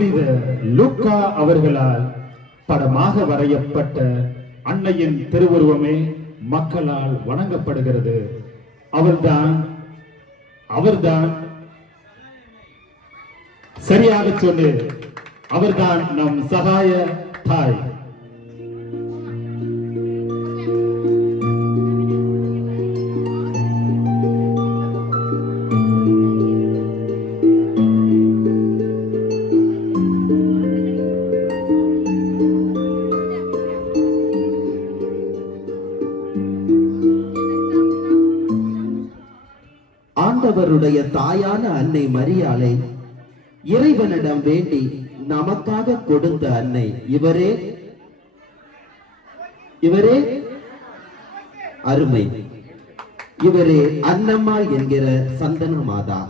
புனித லூக்கா அவர்களால் படமாக வரையப்பட்ட அன்னையின் திருவுருவமே மக்களால் வணங்கப்படுகிறது. அவர்தான் சரியாக சொன்னேன். அவர்தான் நம் சகாய தாய். ஆண்டவருடைய தாயான அன்னை மரியாளை இறைவனிடம் வேண்டி நமக்காக கொடுத்த அன்னை இவரே அருமை. இவரே அன்னம்மாள் என்கிற சந்தன மாதா.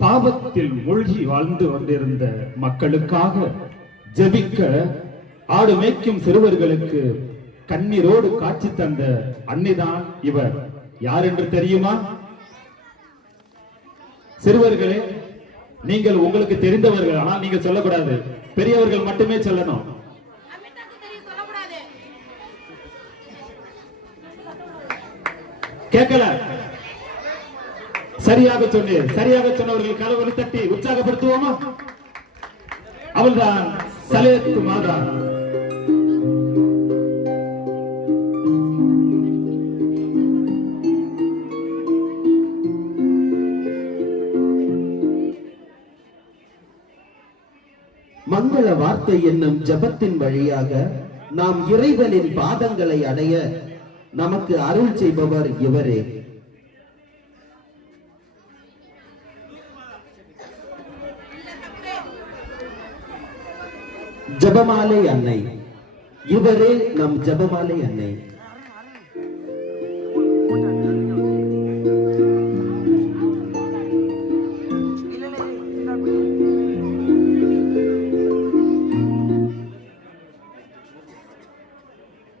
பாவத்தில் மூழ்கி வாழ்ந்து வந்திருந்த மக்களுக்காக ஜெபிக்க ஆடு மேய்க்கும் சிறுவர்களுக்கு கண்ணீரோடு காட்சி தந்த அன்னைதான் இவர். யார் என்று தெரியுமா? சிறுவர்களே, நீங்கள் உங்களுக்கு தெரிந்தவர்கள், ஆனால் நீங்க சொல்லக்கூடாது. பெரியவர்கள் மட்டுமே சொல்லணும். கேட்கல? சரியாக சொன்னேன். சரியாக சொன்னவர்கள் கரவொலி தட்டி உற்சாகப்படுத்துவோமா? அவள்தான் சலேத்து மாதா. மங்கள வார்த்தை என்னும் ஜபத்தின் வழியாக நாம் இறைவனின் பாதங்களை அடைய நமக்கு அருள் செய்பவர் இவரே. ஜபமாலை அன்னை. இவரே நம் ஜபமாலை அன்னை.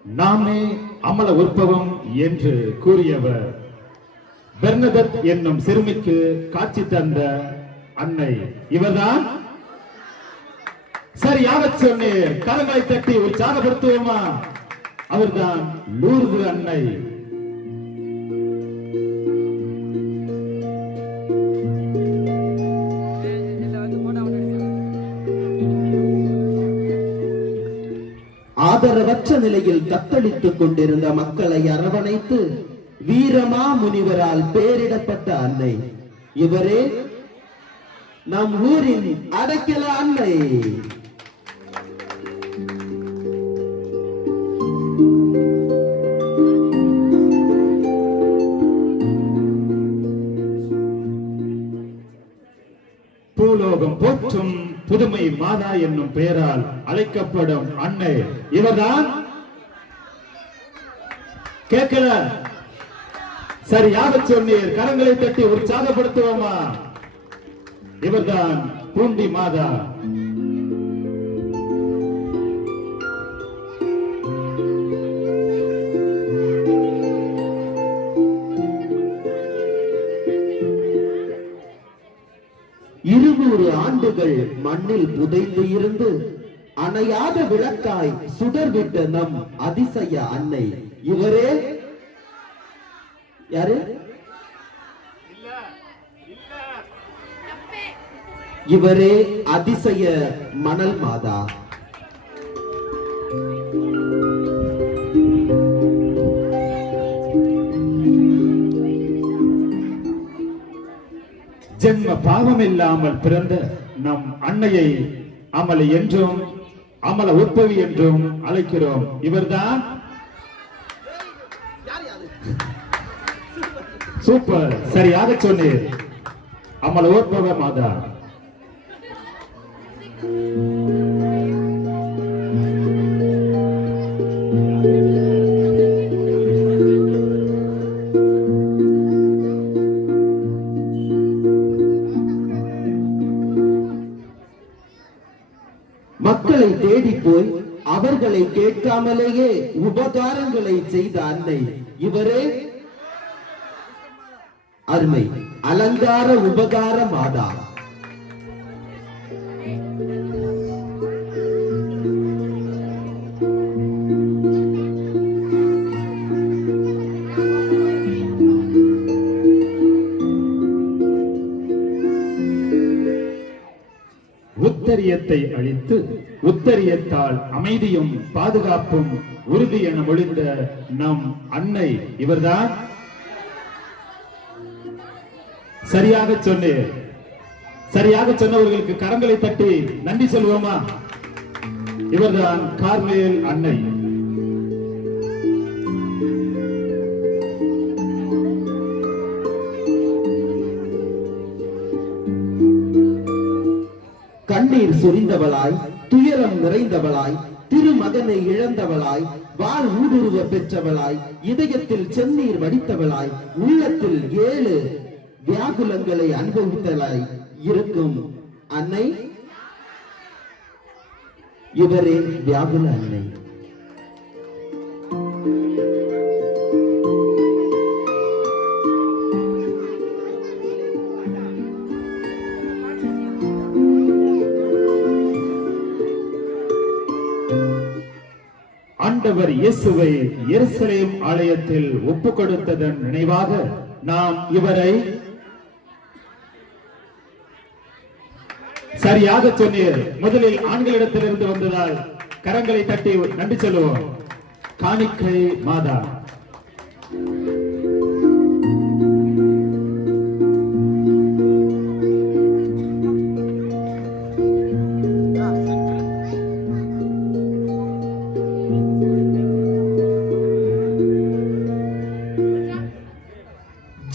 நாமே அமல உற்பவம் என்று கூறியவர் பெர்னதத் என்னும் சிறுமிக்கு காட்சி தந்த அன்னை இவர்தான். சரியாக சொன்னேன். கரங்களை தட்டி உற்சாகப்படுத்துவோமா? அவர்தான் லூர்து அன்னை. ஆதரவற்ற நிலையில் தத்தளித்துக் கொண்டிருந்த மக்களை அரவணைத்து வீரமா முனிவரால் பெயரிடப்பட்ட அன்னை இவரே நம் ஊரின் அடைக்கல அன்னை. பூலோகம் போற்றும் புதுமை மாதா என்னும் பெயரால் அழைக்கப்படும் அன்னை இவர்தான். கேட்கல? சரியாக சொன்னீர். கரங்களை தட்டி உற்சாகப்படுத்துவோமா? இவர்தான் பூண்டி மாதா. ஆண்டுகள் மண்ணில் புதைந்து இருந்து அணையாத விளக்காய் சுடர்விட்ட நம் அதிசய அன்னை இவரே. யாரு? இவரே அதிசய மணல் மாதா. ஜென்ம பாவம் இல்லாமல் பிறந்த நம் அன்னையை அமலை என்றும் அமல உற்பவி என்றும் அழைக்கிறோம். இவர்தான். சூப்பர், சரியாக சொன்னீர். அமல உற்பவ மாதா. ஜெபங்களை கேட்காமலேயே உபகாரங்களை செய்த அன்னை இவரே அருமை அலங்கார உபகார மாதா. உத்தரியத்தை அழித்து உத்தரியத்தால் அமைதியும் பாதுகாப்பும் உறுதி என மொழிந்த நம் அன்னை இவர்தான். சரியாக சொன்னேன். சரியாக சொன்னவர்களுக்கு கரங்களை தட்டி நன்றி சொல்வோமா? இவர்தான் கார்மேல் அன்னை. கண்ணீர் சொரிந்தவளாய், துயரம் நிறைந்தவளாய், திருமகனை இழந்தவளாய், வாழ் ஊடுருவ பெற்றவளாய், இதயத்தில் செந்நீர் வடித்தவளாய், உள்ளத்தில் 7 வியாகுலங்களை அனுபவித்தலாய் இருக்கும் அன்னை இவரே வியாகுல அன்னை. ஆண்டவர் இயேசுவை எருசலேம் ஆலயத்தில் ஒப்பு கொடுத்ததன் நினைவாக நாம் இவரை சரியாக சொன்னீர். முதலில் ஆண்களிடத்திலிருந்து வந்ததால் கரங்களை தட்டி நன்றி சொல்லுவோம். காணிக்கை மாதா.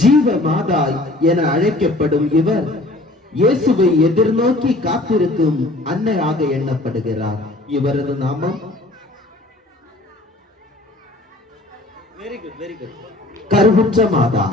ஜீவ மாதா என அழைக்கப்படும் இவர் இயேசுவை எதிர்நோக்கி காத்திருக்கும் அன்னையாக எண்ணப்படுகிறார். இவரது நாமம் கருவுற்ற மாதா.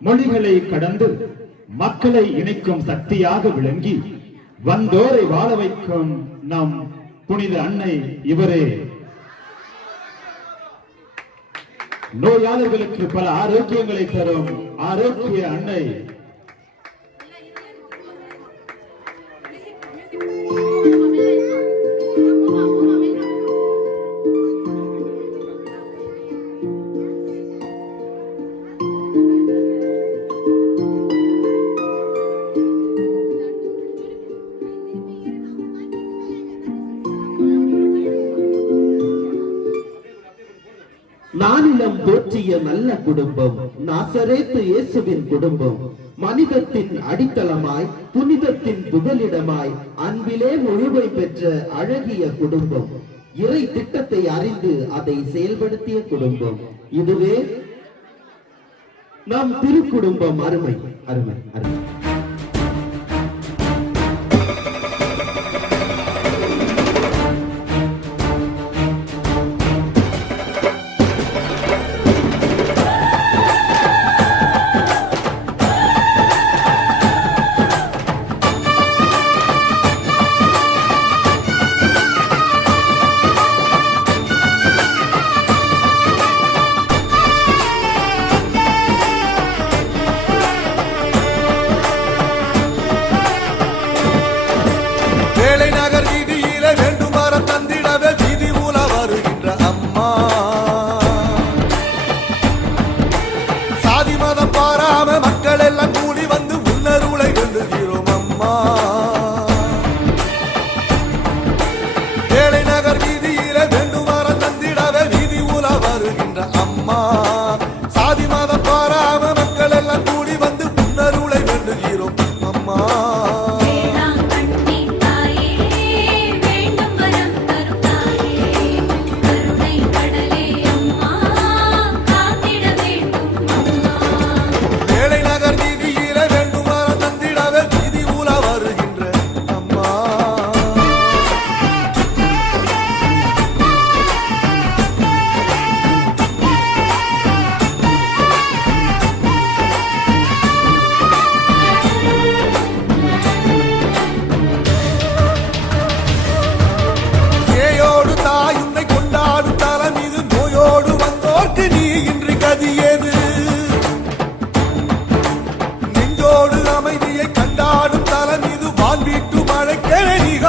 மொழிகளை கடந்து மக்களை இணைக்கும் சக்தியாக விளங்கி வந்தோரை வாழ வைக்கும் நம் புனித அன்னை இவரே. நோயாளர்களுக்கு பல ஆரோக்கியங்களை தரும் ஆரோக்கிய அன்னை. நானிலம் போற்றிய நல்ல குடும்பம் நாசரேத்து இயேசுவின் குடும்பம். மனிதத்தின் அடித்தளமாய், புனிதத்தின் புகலிடமாய், அன்பிலே முழுமை பெற்ற அழகிய குடும்பம். இறை திட்டத்தை அறிந்து அதை செயல்படுத்திய குடும்பம். இதுவே நம் திருக்குடும்பம். அருமை அருமை அருமை.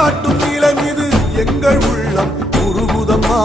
காட்டும் நீளம் இது எங்கள் உள்ளம் உருகுதம்மா